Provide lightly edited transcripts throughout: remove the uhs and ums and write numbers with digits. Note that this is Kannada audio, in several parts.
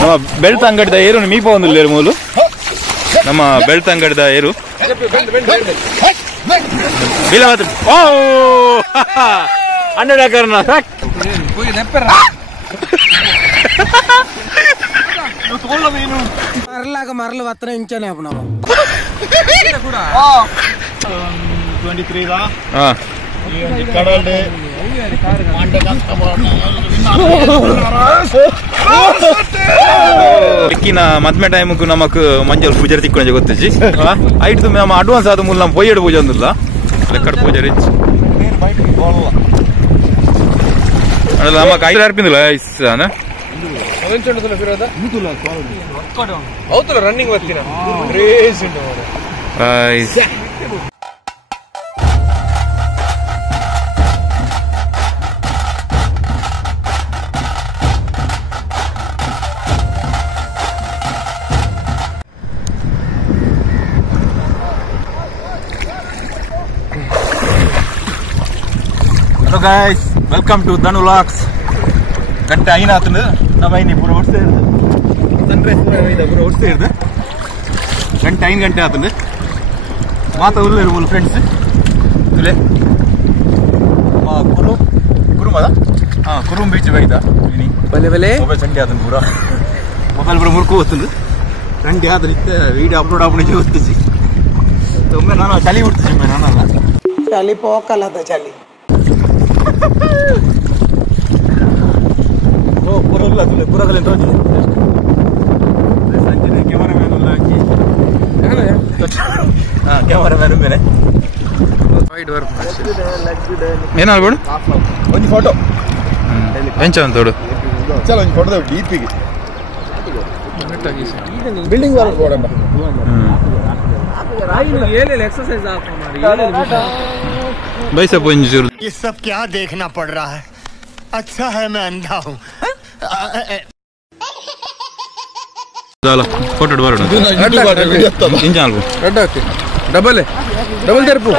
ನಮ್ಮ ಬೆಳ್ತಂಗಡಿದ ಏರು ಮೀಪ ಒಂದಿಲ್ಲ ಮೂಲು ನಮ್ಮ ಬೆಳ್ತಂಗಡಿದ ಏರು ಓ ಅಣ್ಣಡಕರ್ನ మరలాగా మరలు వత్తనే ఇంచానే అప్పుడు 23 దా ಎಕ್ಕಿನ ಮದ್ಮೆ ಟೈಮ್ಗೂ ನಮಕ್ ಮಂಜಲ್ ಪೂಜಾರಿ ತಿಕ್ಕೊಂಡೆ ಗೊತ್ತಿಜಿ ಐಟ್ ನಮ್ಮ ಅಡ್ವಾನ್ಸ್ ಆದ ಮೂಲ ನಮ್ಮ ಪೊಯ್ಯಡ್ ಪೂಜೆ ಅಂದಿಲ್ಲ ಲೆಕ್ಕಡ್ ಪೂಜಾರಿ ಅಲ್ಲ ನಮಕ್ 5 ಅರ್ಪಿಂದಿಲ್ಲ ಐಸಾನ ರನ್ನಿಂಗ್ ಬರ್ತೀನ ರೇಸ್ ಉಂಟು Hello guys, welcome to Dhanu Vlogs. ಗಂಟೆ ಐನ ಆತಂದು ನಮ್ಮ ಐನಿ ಪೂರ ಓಡಿಸ್ತಾ ಇರೋದು ಸನ್ರೈಸ್ ಪೂರ ಓಡಿಸ್ತಾ ಇರೋದು ಗಂಟೆ 5 ಗಂಟೆ ಆತಂದು ಮಾತಾ ಉಲ್ಲ ಮೂಲ ಫ್ರೆಂಡ್ಸ್ ಇಲ್ಲೇ ಕುರುಮದ ಕುರುಮ್ ಬೀಚ್ ಬೈದ ಮೊಬೈಲ್ ಸಂಡೆ ಆತಂದು ಪೂರ ಮೊಬೈಲ್ ಪೂರ ಮುರ್ಕು ಹೋಗ್ತಂದು ಸಂಡೆ ಆದ ವೀಡಿಯೋ ಅಪ್ಲೋಡ್ ಆಗ್ಬಿಟ್ಟು ಗೊತ್ತಿಸಿ ಒಮ್ಮೆ ನಾನು ಚಳಿ ಬಿಡ್ತೀನಿ ಒಮ್ಮೆ ನಾನಲ್ಲ చలి పోకలద చలి ಪೂರಲ್ಲ ಪೂರಗಲ್ಲ ತೋಜಿ ಸಂಜೆ ಕ್ಯಾಮರಾಮ್ಯಾನ್ ಎಲ್ಲ ಹಾಕಿ ಕ್ಯಾಮರಾಮ್ಯಾನ್ ಮೇಲೆ ವೈಡ್ ವರ್ಕ್ ಏನಾಗ್ಬೇಡು ಒಂದು ಫೋಟೋ ಎಂಚ ಅಂತ ನೋಡು ಚಲ ಒಂದು ಫೋಟೋ ಡೀಪಿಗೆ ಬಿಲ್ಡಿಂಗ್ ವರ್ಕ್ ಕೊಡೋಣ एक्सरसाइज भाई सब इंजूर ये सब क्या देखना पड़ रहा है अच्छा है मैं अंधा हूँ फोटो डबल तेरपु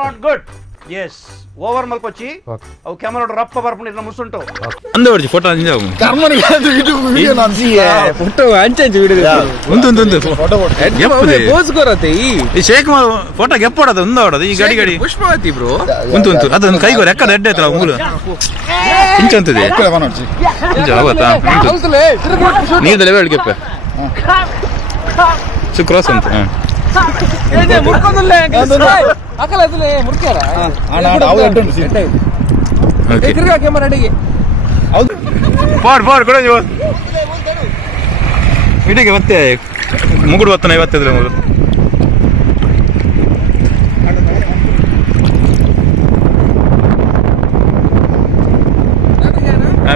ನಾಟ್ ಗುಡ್ ಎಸ್ ಓವರ್ ಮಲ್ಕೊಚ್ಚಿ ಅವು ಕ್ಯಾಮರಾ ರಪ್ಪ ಬರ್ಪುಂಡು ಇನ್ನ ಮುಸುಂಟು ಅಂದ ಹೊಡ್ಜಿ ಫೋಟೋ ಅಂಜ ಫೋಟೋ ಅಂಚಂಚು ವಿಡಿಯೋ ಒಂದು ಫೋಟೋ ಪೋಸ್ ಕೊರತೆ ಈ ಶೇಕ್ ಫೋಟೋ ಗೆಪ್ಪೋಡದ ಒಂದ ಹೊಡದು ಈ ಗಾಡಿ ಪುಷ್ಪವತಿ ಬ್ರೋ ಉಂಟು ಅದೊಂದು ಕೈಗೋ ರೆಕ್ಕ ಎಡ್ಡೆ ಐತಲ್ಲ ಮೂಲ ಇಂಚಂತದೆ ಇಂಚ ಅವತ್ತಾ ನೀರ್ದಲ್ಲಿ ಬೇಡ ಗೆಪ್ಪೆ ಕ್ರಾಸ್ ಅಂತ ಇಡಿಗೆ ಮತ್ತೆ ಮುಗುಡು ಹೊತ್ತನ ಇವತ್ತಿದ್ರೆ ಮೂರು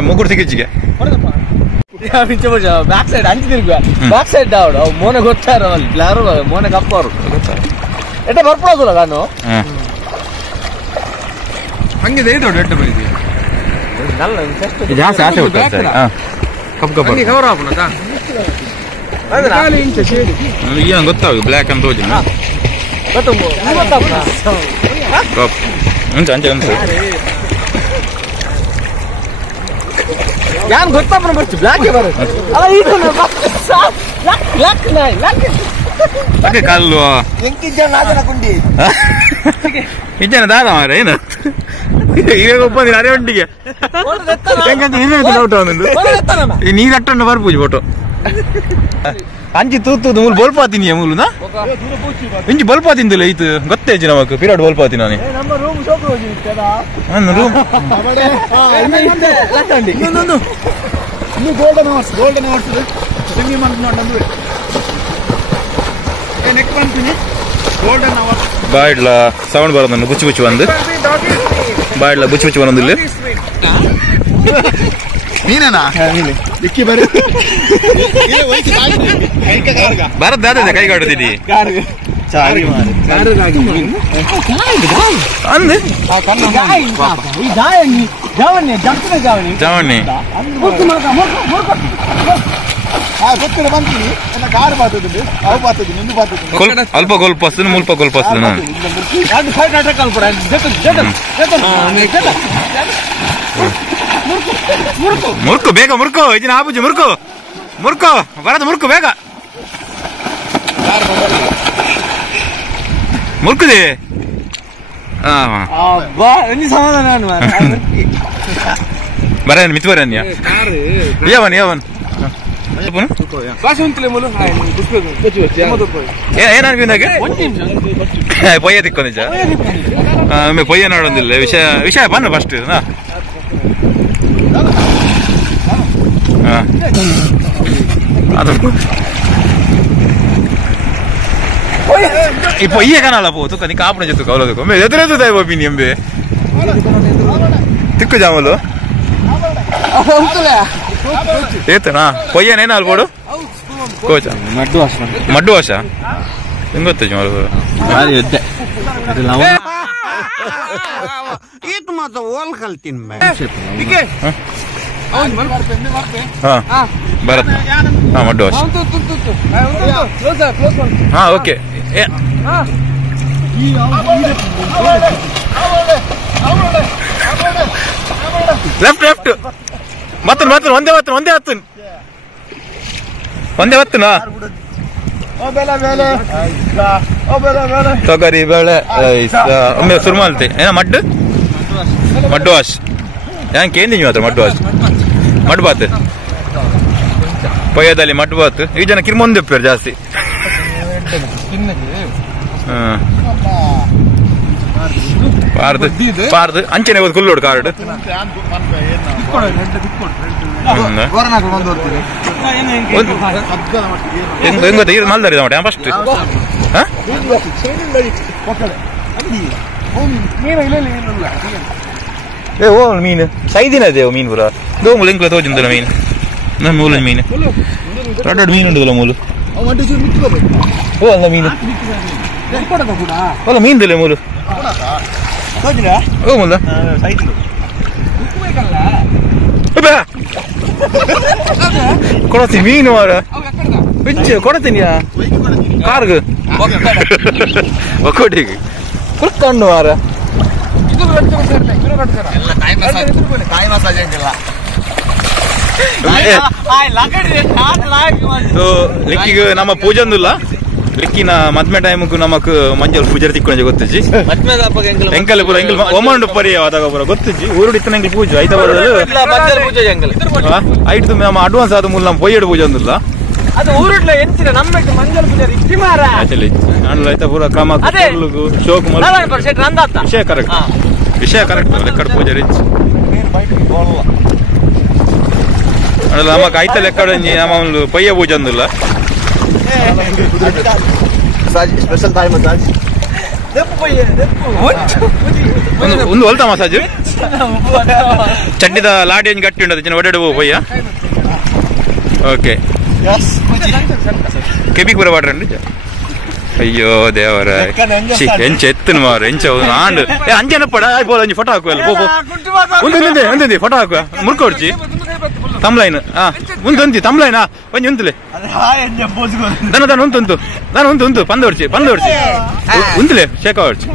ಮುಗುಡು ಸಿಗಿಚ್ಚಿಗೆ ಬ್ಯಾಕ್ ಸೈಡ್ ಅಂಚು ತಿರುಗುವ ಬ್ಯಾಕ್ ಸೈಡ್ ದಾವಡು ಅವು ಮೋನೆ ಗೊತ್ತಾರ ಅಲ್ಲಿ ಯಾರು ಮೋನೆ ಕಪ್ಪವರು ಎಟ್ಟ ಬರ್ಪಡೋದಿಲ್ಲ ನಾನು ಹಂಗೆ ದಯದೋಡು ಎಟ್ಟ ಬೈದಿ ಜಾಸ್ತಿ ಆಸೆ ಉಂಟು ಸರ್ ಕಪ್ ಕಪ್ ಕವರ್ ಆಪುನದ ಏನು ಗೊತ್ತಾಗ ಬ್ಲ್ಯಾಕ್ ಅಂತ ಹೋಗಿ ಕಪ್ ಅಂಚೆ ಅಂಚೆ ಅಂಚೆ ಯಾನ್ ಗೊತ್ತಾಪನ ಬರ್ತಿ ಬ್ಲ್ಯಾಕ್ ಬರುತ್ತೆ ಅಲ್ಲ ಇದು ಬ್ಲ್ಯಾಕ್ ಹಾಗೆ ಕಲ್ಲು ಕುಂಡಿ ಇಜ್ಜನ ದಾದ ಮಾರ ಏನು ಈಗ ಒಪ್ಪಂದಿನ ಅರೆ ಒಟ್ಟಿಗೆ ಹೆಂಗಂತ ಔಟ್ ಅವನೊಂದು ಈ ನೀರು ಅಟ್ಟನ್ನು ಬರ್ಪೂಜಿ ಫೋಟೋ ಅಂಚಿ ತೂತುದು ಮೂಲ ಬೋಲ್ಪಾತೀನಿ ಮೂಲನ ಇಂಚಿ ಬೋಲ್ಪಾತಿಂದಿಲ್ಲ ಐತು ಗೊತ್ತೇಜಿ ನಮಕ್ ಪಿರಾಡ್ ಬೋಲ್ಪಾತಿ ನಾನು ರೂಮ್ ಗೋಲ್ಡನ್ ಅವರ್ಸ್ ಸಿಂಗಿ ಮಾಡ್ಕೊಂಡು ನೆಕ್ ಬಂತೀನಿ ಗೋಲ್ಡನ್ ಅವರ್ಸ್ ಬಾಯ್ಡ್ಲ ಸೌಂಡ್ ಬರೋದನ್ನು ಬುಚ್ಚು ಬುಚ್ಚು ಬಂದು ಬಾಯ್ಡ್ಲ ಬುಚ್ಚು ಬುಚ್ಚು ಬರೋದಿಲ್ಲ ನೀನೇನಾ ಇಕ್ಕಿ ಬರೀ ಬರದ್ ಅದೇ ಕೈಗಾಡುತ್ತೀನಿ ಅಂದೆ ಜಾವಣ್ಣಿ ಅಲ್ಪ ಗೊಲ್ಪಸ್ತನು ಮುಲ್ಪ ಗೊಲ್ಪಸ್ತನು ಮುರ್ಕು ಬೇಗ ಮುರ್ಕು ಇದನ್ನ ಆಪುಜಿ ಮುರ್ಕು ಮುರ್ಕೋ ಬರದು ಮುರ್ಕು ಬೇಗ ಮುರ್ಕುದಿ ಸಮಾಧಾನ ಬರ ಮಿತ್ ಬರನ್ಯ ಯಾವನ್ ಯಾವನ್ ಏನಾಗ ಪೊಯ್ಯ ತಿಕ್ಕೊಂದಿಜ ಒಮ್ಮೆ ಪೊಯ್ಯ ನೋಡೊಂದಿಲ್ಲ ವಿಷಯ ಬನ್ನ ಫಸ್ಟ್ ಈ ಪೊಯ್ಯ ಕಾಣಲ್ಲ ಪೋ ತುಕ್ಕ ನೀ ಕಾಪಣ ಜೊತೆ ಕವಲದಕ್ಕೆ ಒಮ್ಮೆ ಎದುರೆದು ದಯ ಒಬ್ಬಿ ಎಂಬೆ ತಿಕ್ಕು ಜಾಮಲು ಏತನಾ ಪೊಯ್ಯನೇನ ಅಲ್ಲಿ ಬೋಡು ಕೋಚ ಮಡ್ಡು ವಾಶ ಹೆಂಗ್ ಗೊತ್ತ ಈತ ಮಾತ್ರ ಓಲ್ ಕಲ್ತೀನಿ ಬರತ್ ಹಾ ಮಡ್ಡು ವಾಶ ಹಾ ಓಕೆ ಲೆಫ್ಟ್ ಲೆಫ್ಟ್ ಮತ್ತೆ ಒಂದೇ ಹತ್ತುನಾ ತೊಗರಿ ಬೇಳೆ ಒಮ್ಮೆ ಶುರು ಮಾಡ್ತೆ ಏನ ಮಡ್ಡು ವಾಶ್ ಹೆಂಗೆ ಕೇಂದಿ ಮಾತ್ರ ಮಡ್ಡು ವಾಶ್ ಮಡ್ ಬಾತ್ ಪೊಯ್ಯದಲ್ಲಿ ಮಡ್ ಬಾತ್ ಈ ಜನ ಕಿರ್ಮೊಂದು ಉಪ್ಪೇರು ಜಾಸ್ತಿ ಪಾರ್ದು ಅಂಚನೆ ಹೋದ್ ಕುಲ್ಲೋಡು ಕಾರ್ಡ್ ಹೆಂಗ್ ಗೊತ್ತ ಇದು ಮಲ್ದಾರಿದ ಮಟ ಫಸ್ಟ್ ಓ ಮೀನು ಸೈದಿನ ಅದೇ ಮೀನು ಪುರ ದೋಮುಲು ಎಂಕ್ಲ ತೋಜಿಂದಲ್ಲ ಮೀನು ನನ್ನ ಮೂಲ ಮೀನು ದೊಡ್ಡ ಮೀನು ಉಂಟದಲ್ಲ ಮೂಲು ಓ ಅಲ್ಲ ಮೀನು ಅಲ್ಲ ಮೀನ್ದಿಲ್ಲ ಮೂಲು ಓ ಮುಲ್ಲ ಕೊಡತೀನಿ ಮೀನು ಮಾರ ಬಿಚ್ಚು ಕೊಡತೀನಿ ಕಾರ್ಗ ಒಕ್ಕೋಟಿಗೆ ಕುಳ್ಕೊಂಡು ಮಾರ ಲಿಕ್ಕಿಗೆ ನಮ್ಮ ಪೂಜಂದಿಲ್ಲ ಲಿಕ್ಕಿನ ಮದ್ಮೆ ಟೈಮ್ಗೂ ನಮಕ್ ಮಂಜಲ್ ಪೂಜೆ ತಿಕ್ಕೊಂಡ ಗೊತ್ತಿಜ್ಜಿ ಎಂಕಲ್ ಪೂರ ಎಂಕಲ್ ಒಮ್ಮಂಡು ಪರಿಯ ಅದಾಗ ಪೂರ ಗೊತ್ತಿಜ್ಜಿ ಊರುಡಿತ್ತ ಎಂಕಲ್ ಪೂಜೆ ಐತ ಐದು ನಮ್ಮ ಅಡ್ವಾನ್ಸ್ ಆದ ಮೂಲ ನಮ್ಮ ಪೊಯ್ಯಡು ಪೂಜೆ ಅಂದಿಲ್ಲ ಪೂರ ಶೋಕ್ ವಿಷಯ ಕರೆಕ್ಟ್ ಲೆಕ್ಕಡ ಪೂಜೆ ರಿಚ್ ನಮಕ್ ಐತ ಲೆಕ್ಕಡ ನಮ್ಮ ಪೊಯ್ಯ ಪೂಜೆ ಅಂದಿಲ್ಲ ಸ್ಪೆಷಲ್ ತಾಯಿ ಮಸಾಜ್ ಒಂದು ಹೊಲ್ತ ಮಸಾಜ್ ಚಡ್ಡಿದ ಲಾಡಿ ಹಂಗೆ ಗಟ್ಟಿ ಉಂಟು ಒಡೆಡು ಪೊಯ್ಯ ಓಕೆ ಕೆಬಿಗೆ ಬರ ಬಾಡ್ರಂడి ಅಯ್ಯೋ ದೇವರ ಎಂಚ ಎತ್ತನು ಮಾರ ಎಂಚ ಆಂಡ್ ಅಂಜನ ಪಡ ಬೋಲ ಒಂಜಿ ಫೋಟೋ ಹಾಕುವಲ್ಲ ಒಂದೇ ಫೋಟೋ ಹಾಕುವ ಮುರ್ಕೊಡ್ಚಿ ತಮ್ಲೈನ್ ಮುಂದೊಂದಿ ತಮ್ಲೈನಾ ಒಂಜಿ ಉಂತಲೆ ದನ ಉಂತು ಪಂದೋಡ್ಚಿ ಉಂತಲೆ ಶೇಕ ಹೊಡ್ಚಿ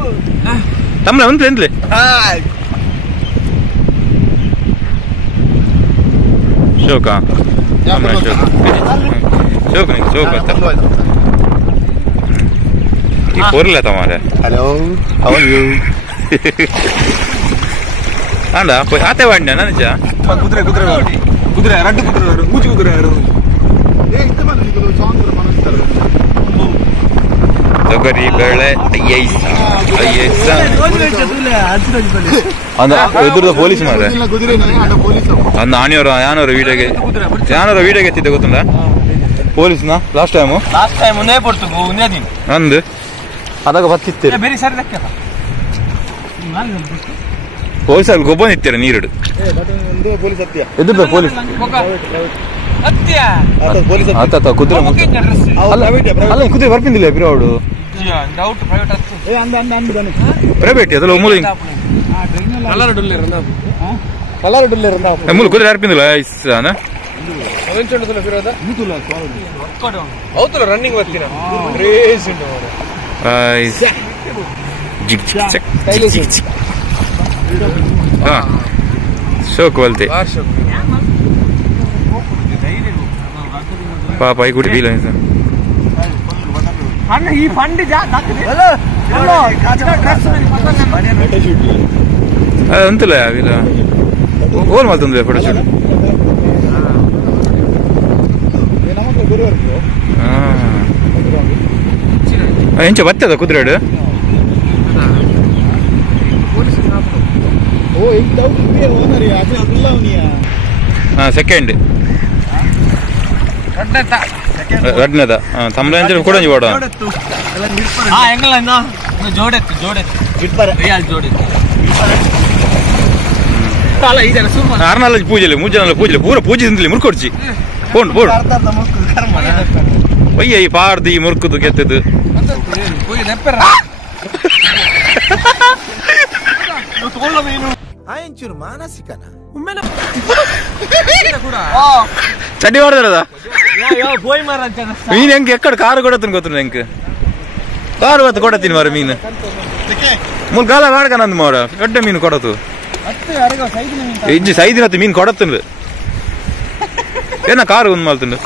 ತಮ್ಲ ಉಂತಲೆ ಎಂತಲೆ ಶೋಕ ಶೋಕ ಈ ಪೋರ್ಲ ತಮಾರೆ ಹಲೋ ಹೌ ಆರ್ ಯು ಆಂಡ ಆತೆ ವಾಡ್ನ ನನಜ ಕುದುರೆ ರಡ್ಡು ಕುದುರೆ ಮೂಜಿ ಕುದುರೆ ತೊಗರಿ ಬೇಳೆ ಎದುರದ ಪೊಲೀಸ್ ಮಾರ ಅಂದ ಯಾನವರ ವಿಡಿಯೋಗೆ ಎತ್ತಿದ್ದೆ ಗೊತ್ತುಂಡ ಪೊಲೀಸ್ನ ಲಾಸ್ಟ್ ಟೈಮ್ ನಂದು ಅದಾಗ ಬತ್ತಿತ್ತೇನೆ ಪೊಲೀಸಲ್ಲಿ ಗೊಬ್ಬ ನಿತ್ತಾರೆ ನೀರು ಎದುರ್ದ ಪೊಲೀಸ್ ಕುದುರೆ ಅಲ್ಲ ಕುದುರೆ ಬರ್ಪಿಂದಿಲ್ಲ ಬಿರೋಡು ಪ್ರೈವೇಟ್ ಅದಲ್ಲ ಮೂಲ ಕುದುರೆ ಅರ್ಪಿಂದಿಲ್ಲ ರನ್ನಿಂಗ್ ಬರ್ತೀರ ಶೋಕ್ ಬಲ್ತೆ ಪಾಪ ಈ ಕುಟಿ ಬೀಲ ಈ ಫಂಡ್ ಅಂತಲ್ಲ ವೀಲ ಓಲ್ ಮಾತಂದ್ರೆ ಫೋಟೋ ಶೂಟ್ ಎಂಚ ಬತ್ತದ ಕುದುರೆಡು ಸೆಕೆಂಡ್ ರಡ್ನದ ತಮ್ಮಲ ಕೂಡ ಓಡ ಆರ್ನಾಲ ಪೂಜೆ ಮೂಜನಾಲ ಪೂಜೆ ಪೂರ ಪೂಜೆ ತಿಂತಲಿ ಮುರ್ಕೊಡ್ಚಿ ಪೋಂಡು ಪೋಡು ಒಯ್ಯ ಈ ಪಾರ್ದಿ ಮುರ್ಕುದು ಗೆತ್ತದು ಚಡ್ಡಿ ಮಾಡ್ದಾರದ ಮೀನ್ ಹೆಂಗೆ ಎಕ್ಕಡ ಕಾರು ಕೊಡತ್ತೀನಿ ಗೊತ್ತು ಹೆಂಗೆ ಕಾರು ಹೊತ್ತು ಕೊಡತ್ತೀನಿ ಮಾರ ಮೀನು ಮೂಲ ಕಾಲ ಮಾಡ್ಕ ನಂದು ಮಾರ ದೊಡ್ಡ ಮೀನು ಕೊಡತು ಇಜ್ಜಿ ಸೈದಿನತ್ತು ಮೀನು ಕೊಡತ್ತಂದು ಏನ ಕಾರು ಒಂದು ಮಾಲ್ತುಂಡು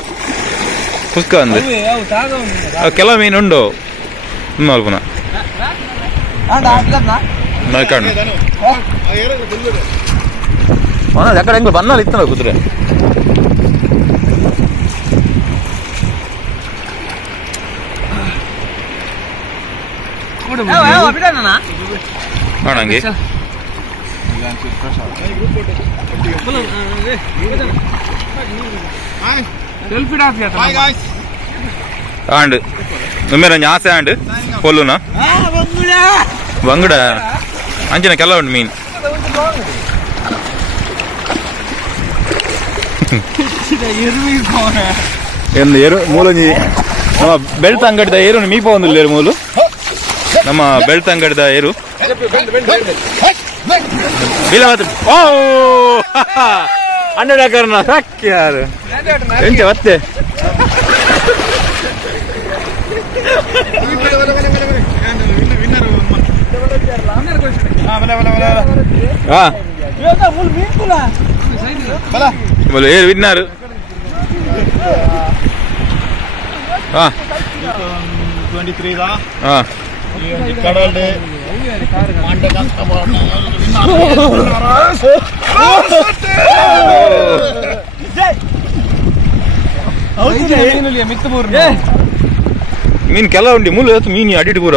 ಪುಸ್ಕ ಅಂದು ಕೆಲವು ಮೀನು ಉಂಡು ಮಲ್ಪುನ ನಲ್ಕಂಡು ಅಕ್ಕಡೆ ಹೆಂಗ್ ಬನ್ನಲ್ಲ ಇತ್ತಲ್ಲ ಕುದುರೆ ಹಂಗೆ ಆಂಡ್ ನುಮ್ಮೇರ ಆಸೆ ಆಂಡ್ ಪೊಲ್ಲುನ ಬಂಗಡ ಅಂಚಿನ ಕೆಲ ಉಂಟು ಮೀನ್ ಎಂದು ಏರು ಮೂಲಂಜಿ ನಮ್ಮ ಬೆಳ್ತ ಅಂಗಡಿದ ಏರು ಮೀಪ ಒಂದಿಲ್ಲ ಏರು ಮೂಲು ನಮ್ಮ ಬೆಳ್ತ ಅಂಗಡಿದ ಏರು ಓ ಹನ್ನೆರಡು ಸಾಕಿ ಯಾರು ಎಂಚ ಮತ್ತೆ ಏರು ವಿನ್ನರ್ ಮೀನ್ ಕೆಲ ಉಂಡಿ ಮುಲ್ ಮೀನ್ ಅಡಿಟ್ ಪೂರ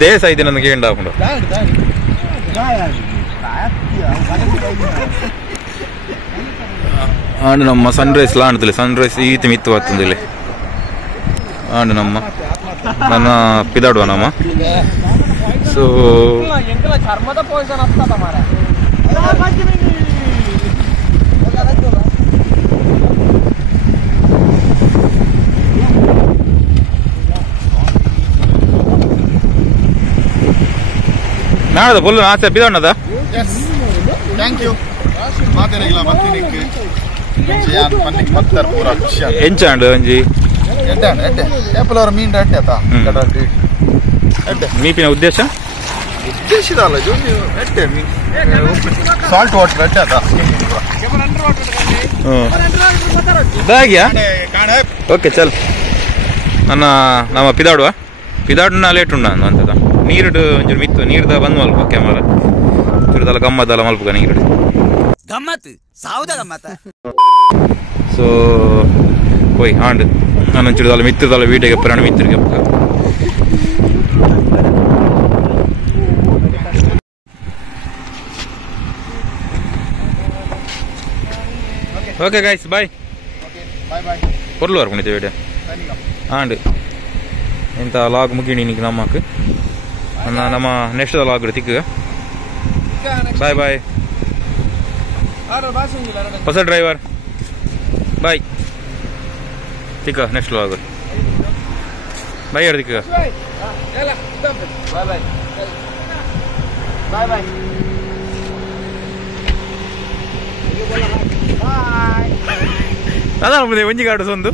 ದೇಶ ಐತೆ ನನಗೆ ಹಾಕೊಂಡು ಆಂಡ್ ನಮ್ಮ ಸನ್ ರೈಸ್ ಲಾಣ್ತಿಲ್ಲ ಸನ್ ರೈಸ್ ಈತ ಮಿತ್ತು ಬರ್ತಂದಿಲ್ಲ ಆಂಡ್ ನಮ್ಮ ನನ್ನ ಪಿದಾಡುವ ನಮ್ಮ ಸೊ ನಾಡದ ಫುಲ್ ಆಸೆ ಪಿದಾಣ್ಣದ ಎಂಚಾಂಡು ಒಂಜಿ ಮೀಪಿನ ಉದ್ದೇಶ ಸಾಲ್ಟ್ ವಾಟರ್ ಓಕೆ ಚಲ್ ನನ್ನ ನಮ್ಮ ಪಿದಾಡುವ ಪಿದಾಡುನ ಲೇಟ್ ಉಂಡ ಅಂತದ ನೀರುಡು ಒಂಚೂರು ಮಿತ್ತು ನೀರ್ದ ಬಂದ್ ಮಲ್ಪ ಕ್ಯಾಮರಾ ಚೂರುದಲ್ಲ ಗಮ್ಮತ್ತಲ್ಲ ಮಲ್ಪಗ ನೀರುಡು ಗಮ್ಮತ್ ಸಾವುದ ಗಮ್ಮತ್ತ ಸೊ ಹೋಯ್ ಆಂಡ್ ನಾನು ಚೂರುದಲ್ಲ ಮಿತ್ತದಲ್ಲ ವೀಡಿಯೋಗೆ ಪ್ರಾಣ ಮಿತ್ತಿರಿಗೆ ಓಕೆ ಗೈಸ್ ಬಾಯ್ பொருள் வர முடியுது வீடு ஆண்டு ಇಂಥ ಲಾಗ್ ಮುಗಿಣಿ ನಿಂಗೆ ನಮ್ಮಕ್ಕೆ ನಮ್ಮ ನೆಕ್ಸ್ಟ್ ಲಾಗ್ ತಿಕ್ಕ ಬಾಯ್ ಬಾಯ್ ಹೊಸ ಡ್ರೈವರ್ ಬಾಯ್ ತಿಕ್ಕ ನೆಕ್ಸ್ಟ್ ಲಾಗ್ ಬಾಯ್ ಯಾರು ತಿಕ್ಕ ಬಾಯ್ ಬಾಯ್ ಅದ ಒಂಜಿ ಗಾಡು ಸೊಂದು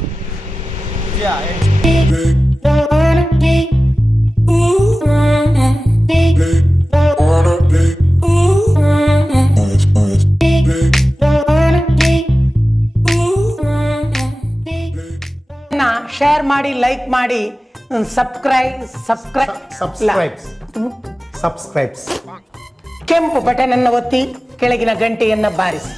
ಶೇರ್ ಮಾಡಿ, ಲೈಕ್ ಮಾಡಿ, ಸಬ್ಸ್ಕ್ರೈಬ್ ಕೆಂಪು ಬಟನ್ ಅನ್ನು ಒತ್ತಿ, ಕೆಳಗಿನ ಗಂಟೆಯನ್ನ ಬಾರಿಸಿ.